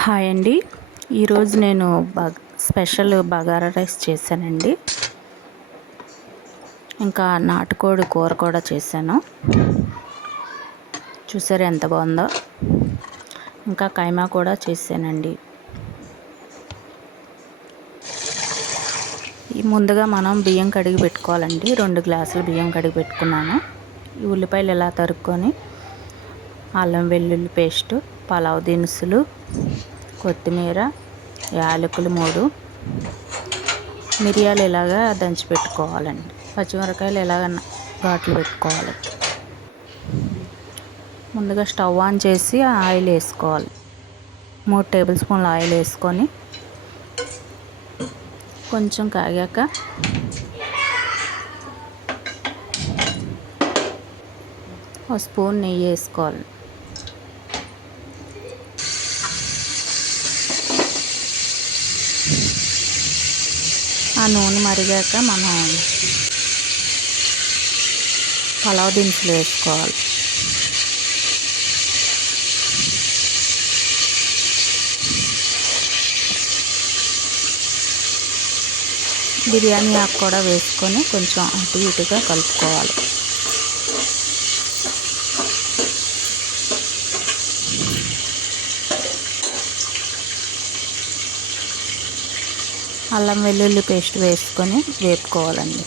Hi అండి. ఈరోజు నేను స్పెషల్ బగారా రైస్ చేశానండి. ఇంకా నాటుకోడి కూర కూడా చేశాను. చూసారు ఎంత బాగుందో. ఇంకా కైమా కూడా చేశానండి. ముందుగా మనం బియ్యం కడిగి పెట్టుకోవాలండి. 2 గ్లాసులు బియ్యం కడిగి పెట్టుకున్నాను. ఈ ఉల్లిపాయలు ఇలా తరుక్కొని, అల్లం వెల్లుల్లి పేస్టు, పలావ్ దినుసులు, కొత్తిమీర, యాలకులు 3, మిరియాలు ఇలాగా దంచి పెట్టుకోవాలండి. పచ్చిమిరపకాయలు ఇలాగ ఘాట్లు పెట్టుకోవాలి. ముందుగా స్టవ్ ఆన్ చేసి ఆయిల్ వేసుకోవాలి. 3 టేబుల్ స్పూన్ల ఆయిల్ వేసుకొని కొంచెం కాగాక ఒక స్పూన్ నెయ్యి వేసుకోవాలి. ఆ నూనె మరిగాక మనం పలావ్ దినుసులు వేసుకోవాలి. బిర్యానీ ఆకు కూడా వేసుకొని కొంచెం అటు ఇటుగా కలుపుకోవాలి. అల్లం వెల్లుల్లి పేస్ట్ వేసుకొని వేపుకోవాలండి.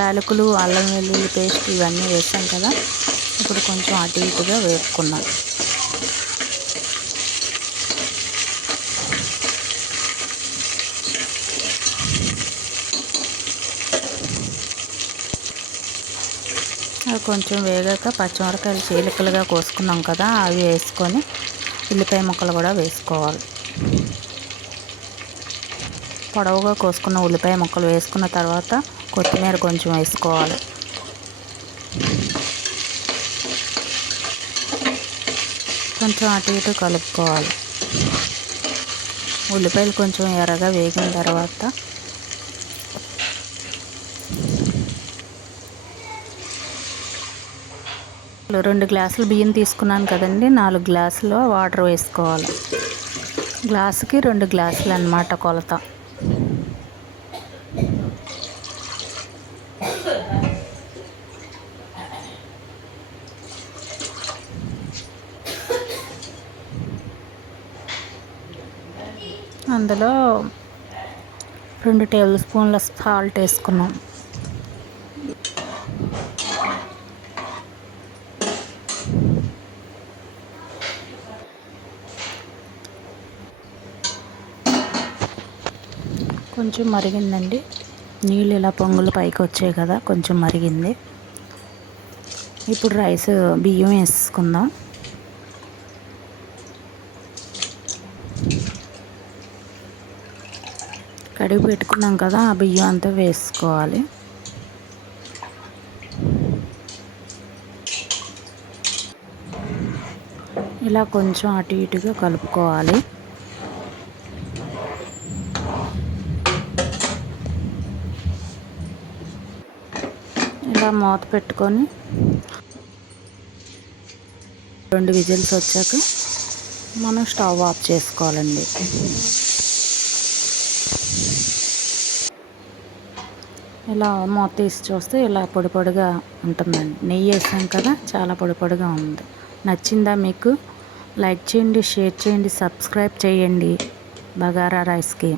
యాలకులు, అల్లం వెల్లుల్లి పేస్ట్ ఇవన్నీ వేసాం కదా. ఇప్పుడు కొంచెం అటు ఇటుగా వేపుకున్నాం. అవి కొంచెం వేగాక పచ్చిమిరపకాయలు చీలికలుగా కోసుకున్నాం కదా, అవి వేసుకొని ఉల్లిపాయ ముక్కలు కూడా వేసుకోవాలి. పొడవుగా కోసుకున్న ఉల్లిపాయ ముక్కలు వేసుకున్న తర్వాత కొత్తిమీర కొంచెం వేసుకోవాలి. కొంచెం అటు ఇటు కలుపుకోవాలి. ఉల్లిపాయలు కొంచెం ఎర్రగా వేగిన తర్వాత 2 గ్లాసులు బియ్యం తీసుకున్నాను కదండి, 4 గ్లాసులు వాటర్ వేసుకోవాలి. గ్లాసుకి 2 గ్లాసులు అన్నమాట కొలత. అందులో 2 టేబుల్ స్పూన్ల సాల్ట్ వేసుకున్నాం. కొంచెం మరిగిందండి. నీళ్ళు ఇలా పొంగులు పైకి వచ్చాయి కదా, కొంచెం మరిగింది. ఇప్పుడు బియ్యం వేసుకుందాం. కడిగి పెట్టుకున్నాం కదా, ఆ బియ్యం అంతా వేసుకోవాలి. ఇలా కొంచెం అటు ఇటుగా కలుపుకోవాలి. ఇలా మూత పెట్టుకొని 2 విజిల్స్ వచ్చాక మనం స్టవ్ ఆఫ్ చేసుకోవాలండి. ఇలా మూత తీసి చూస్తే ఇలా పొడి పొడిగా ఉంటుందండి. నెయ్యి వేసాం కదా, చాలా పొడి పొడిగా ఉంది. నచ్చిందా మీకు? లైక్ చేయండి, షేర్ చేయండి, సబ్స్క్రైబ్ చేయండి బగారా రైస్కి.